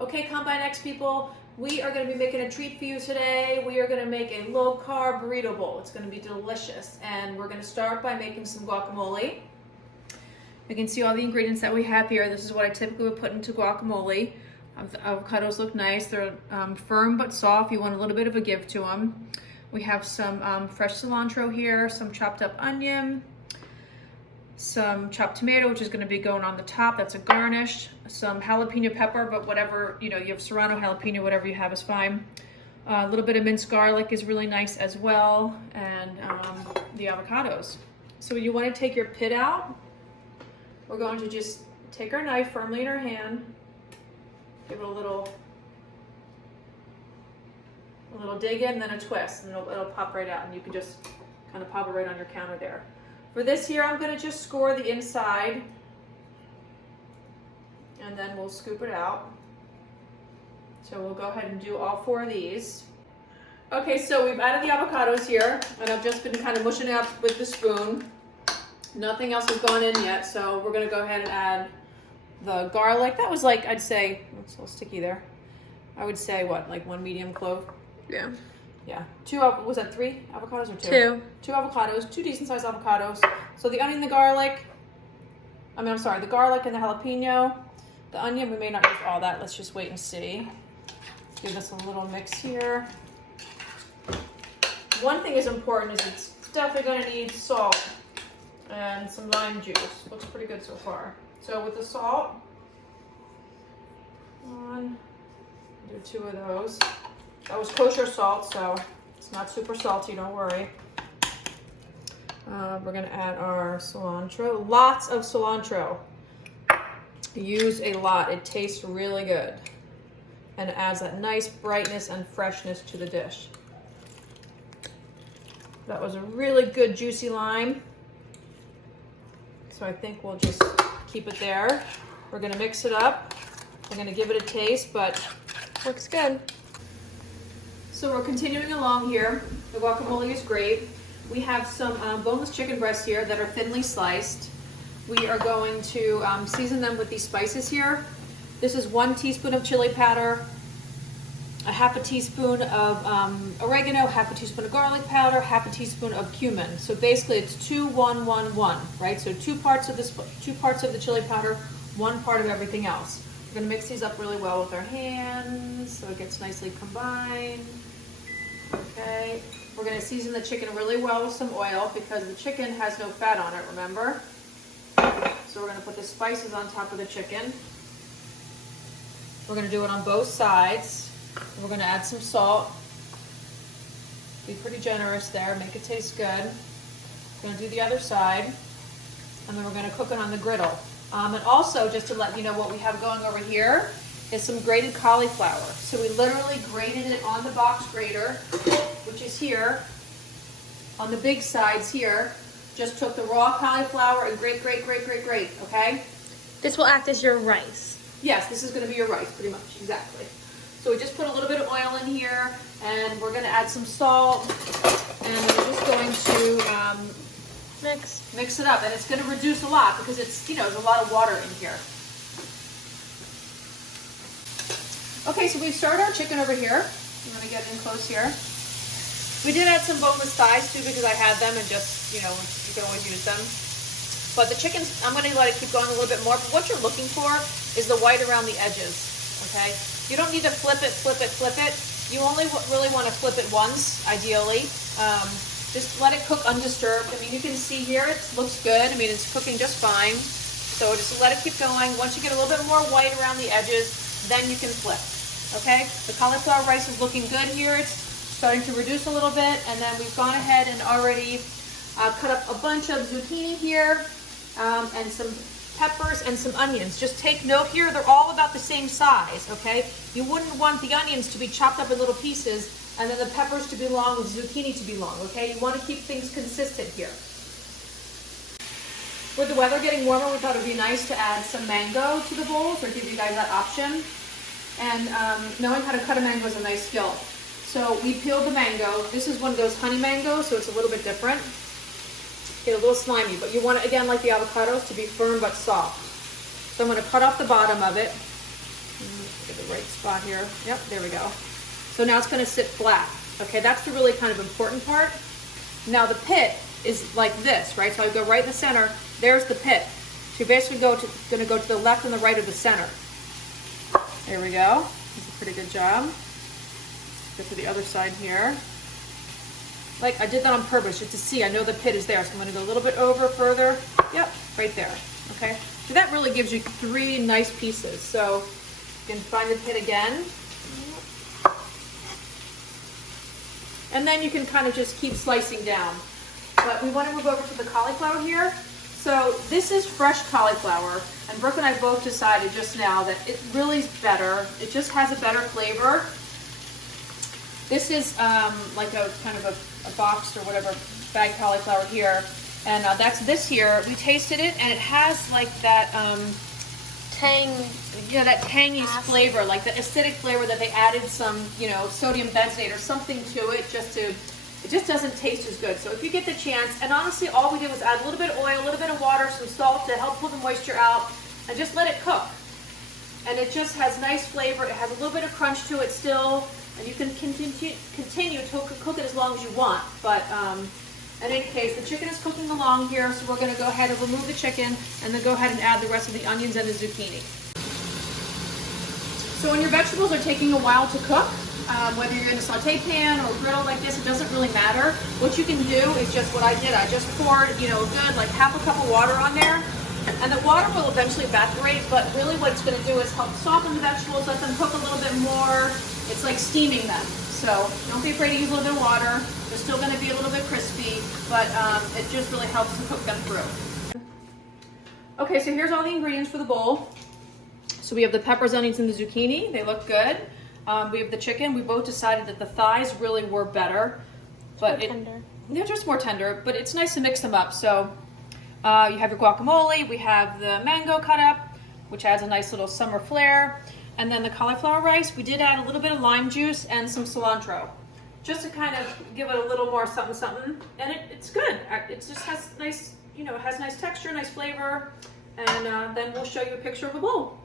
Okay, Combine X people, we are going to be making a treat for you today. We are going to make a low-carb burrito bowl. It's going to be delicious. And we're going to start by making some guacamole. You can see all the ingredients that we have here. This is what I typically would put into guacamole. The avocados look nice. They're firm but soft. You want a little bit of a give to them. We have some fresh cilantro here, some chopped up onion, some chopped tomato, which is going to be going on the top. That's a garnish. Some jalapeno pepper, but whatever, you have serrano, jalapeno, whatever you have is fine. A little bit of minced garlic is really nice as well, and the avocados. So you want to take your pit out. We're going to just take our knife firmly in our hand, give it a little dig in, then a twist, and it'll pop right out, and you can just kind of pop it right on your counter there. For this here, I'm going to just score the inside, and then we'll scoop it out. So we'll go ahead and do all 4 of these. Okay, so we've added the avocados here, and I've just been kind of mushing it up with the spoon. Nothing else has gone in yet, so we're going to go ahead and add the garlic. That was like, I'd say, it's a little sticky there. I would say, what, like 1 medium clove? Yeah. Yeah. 2, was that 3 avocados or 2? 2. 2 avocados, 2 decent sized avocados. So the onion, the garlic, the garlic and the jalapeno. The onion, we may not use all that. Let's just wait and see. Give this a little mix here. One thing is important is it's definitely going to need salt and some lime juice. Looks pretty good so far. So with the salt, do 2 of those. That was kosher salt, so it's not super salty, don't worry. We're going to add our cilantro. Lots of cilantro. Use a lot. It tastes really good. And it adds that nice brightness and freshness to the dish. That was a really good juicy lime. So I think we'll just keep it there. We're going to mix it up. We're going to give it a taste, but looks good. So we're continuing along here. The guacamole is great. We have some boneless chicken breasts here that are thinly sliced. We are going to season them with these spices here. This is 1 teaspoon of chili powder, a half a teaspoon of oregano, half a teaspoon of garlic powder, half a teaspoon of cumin. So basically it's 2, 1, 1, 1, right? So 2 parts of the chili powder, 1 part of everything else. We're going to mix these up really well with our hands so it gets nicely combined. Okay, we're going to season the chicken really well with some oil because the chicken has no fat on it, remember? So we're going to put the spices on top of the chicken. We're going to do it on both sides. We're going to add some salt. Be pretty generous there, make it taste good. We're going to do the other side, and then we're going to cook it on the griddle. And also, just to let you know what we have going over here, is some grated cauliflower. So we literally grated it on the box grater, which is here, on the big sides here. Just took the raw cauliflower and grate, okay? This will act as your rice. Yes, this is going to be your rice, pretty much, exactly. So we just put a little bit of oil in here, and we're going to add some salt, and we're just going to mix it up. And it's going to reduce a lot because it's, there's a lot of water in here. Okay, so we've started our chicken over here. I'm going to get in close here. We did add some boneless thighs too because I had them and just, you can always use them. But the chickens, I'm going to let it keep going a little bit more. But what you're looking for is the white around the edges, okay? You don't need to flip it. You only really want to flip it once, ideally. Just let it cook undisturbed. I mean, you can see here it looks good. I mean, it's cooking just fine. So just let it keep going. Once you get a little bit more white around the edges, then you can flip, okay? The cauliflower rice is looking good here. It's starting to reduce a little bit, and then we've gone ahead and already cut up a bunch of zucchini here, and some peppers and some onions. Just take note here, they're all about the same size, okay? You wouldn't want the onions to be chopped up in little pieces and then the peppers to be long, the zucchini to be long, okay? You want to keep things consistent here. With the weather getting warmer, we thought it would be nice to add some mango to the bowl, so give you guys that option. And knowing how to cut a mango is a nice skill. So we peeled the mango. This is one of those honey mangoes, so it's a little bit different. Get a little slimy, but you want it, again, like the avocados, to be firm but soft. So I'm going to cut off the bottom of it. get the right spot here. Yep, there we go. So now it's going to sit flat. Okay, that's the really kind of important part. Now the pit is like this, right? So I go right in the center. There's the pit. So you're basically going to go to the left and the right of the center. There we go. That's a pretty good job. Go to the other side here. Like I did that on purpose just to see. I know the pit is there, so I'm going to go a little bit over further. Yep, right there. Okay. So that really gives you 3 nice pieces. So you can find the pit again. And then you can kind of just keep slicing down. But we want to move over to the cauliflower here. So this is fresh cauliflower, and Brooke and I both decided just now that it really is better. It just has a better flavor. This is like a kind of a boxed or whatever bagged cauliflower here, and that's this here. We tasted it, and it has like that that tangy flavor, like the acidic flavor that they added some, sodium benzoate or something to it it just doesn't taste as good. So if you get the chance, and honestly all we did was add a little bit of oil, a little bit of water, some salt to help pull the moisture out, and just let it cook. And it just has nice flavor. It has a little bit of crunch to it still, and you can continue to cook it as long as you want. But in any case, the chicken is cooking along here, so we're going to go ahead and remove the chicken and then go ahead and add the rest of the onions and the zucchini. So when your vegetables are taking a while to cook, whether you're in a saute pan or griddle like this, it doesn't really matter. What you can do is just what I did. I just poured, a good like half a cup of water on there, and the water will eventually evaporate, but really what it's going to do is help soften the vegetables, let them cook a little bit more. It's like steaming them. So don't be afraid to use a little bit of water. They're still going to be a little bit crispy, but it just really helps to cook them through. Okay, so here's all the ingredients for the bowl. So we have the peppers, onions, and the zucchini. They look good. We have the chicken. We both decided that the thighs really were better. But they're just more tender, but it's nice to mix them up. So you have your guacamole. We have the mango cut up, which adds a nice little summer flair. And then the cauliflower rice, we did add a little bit of lime juice and some cilantro, just to kind of give it a little more something something. And it's good. It just has nice, it has nice texture, nice flavor. And then we'll show you a picture of a bowl.